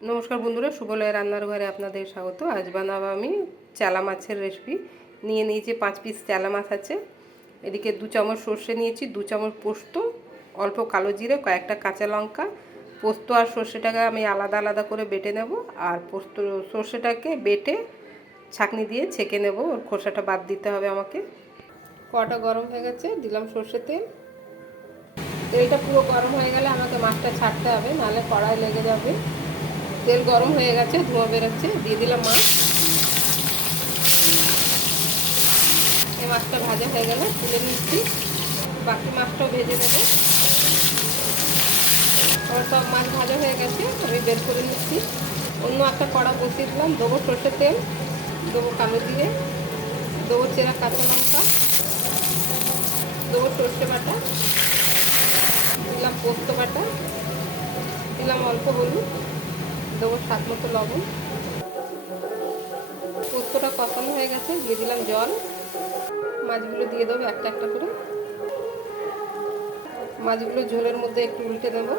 নমস্কার বন্ধুরা সুবলয় রান্নার ঘরে আপনাদের স্বাগত। আজ বানাবো আমি চালা মাছের রেসিপি নিয়ে নিয়েছি পাঁচ পিস চালা মাছ আছে। এদিকে দু চামচ সর্ষে নিয়েছি, দু চামচ পোস্ত, অল্প কালো জিরে, কয়েকটা কাঁচা লঙ্কা। পোস্ত আর সর্ষেটাকে আমি আলাদা আলাদা করে বেটে নেব। আর পোস্ত, সর্ষেটাকে বেটে ছাঁকনি দিয়ে ছেঁকে নেব। ওর খোসাটা বাদ দিতে হবে আমাকে। কটা গরম হয়ে গেছে, দিলাম সর্ষে তেল। তেলটা পুরো গরম হয়ে গেলে আমাকে মাছটা ছাড়তে হবে, নাহলে কড়াই লেগে যাবে। তেল গরম হয়ে গেছে, ধোঁয়া বেরোচ্ছে, দিয়ে দিলাম মাছ। এই মাছটা ভাজা হয়ে গেলে তুলে নিচ্ছি। বাকি মাছটাও ভেজে নেব। আমার সব মাছ ভাজা হয়ে গেছে, আমি বের করে নিচ্ছি। অন্য একটা কড়া বসিয়ে দিলাম, দেবো সর্ষের তেল, দেবো কালো দিয়ে দেবো চেরা কাঁচা লঙ্কা, দেবো সর্ষে বাটা, দিলাম পোস্ত বাটা, দিলাম অল্প হলুদ। দেবো স্বাদ মতো লবণ। পোস্তটা কষানো হয়ে গেছে, দিয়ে দিলাম জল। মাছগুলো দিয়ে দেবো একটা একটা করে। মাছগুলো ঝোলের মধ্যে একটু উল্টে দেবো।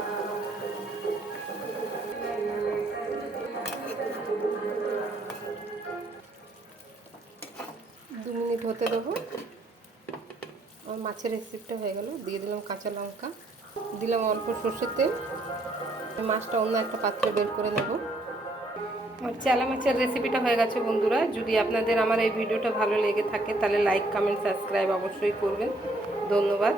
দু মিনিট হতে দেবো। আমার মাছের রেসিপিটা হয়ে গেল। দিয়ে দিলাম কাঁচা লঙ্কা। দিলাম অল্প সর্ষের তেল। মাছটা অন্য একটা পাত্রে বের করে নেব। আমার চালা মাছের রেসিপিটা হয়ে গেছে বন্ধুরা। যদি আপনাদের আমার এই ভিডিওটা ভালো লেগে থাকে, তাহলে লাইক কমেন্ট সাবস্ক্রাইব অবশ্যই করবেন। ধন্যবাদ।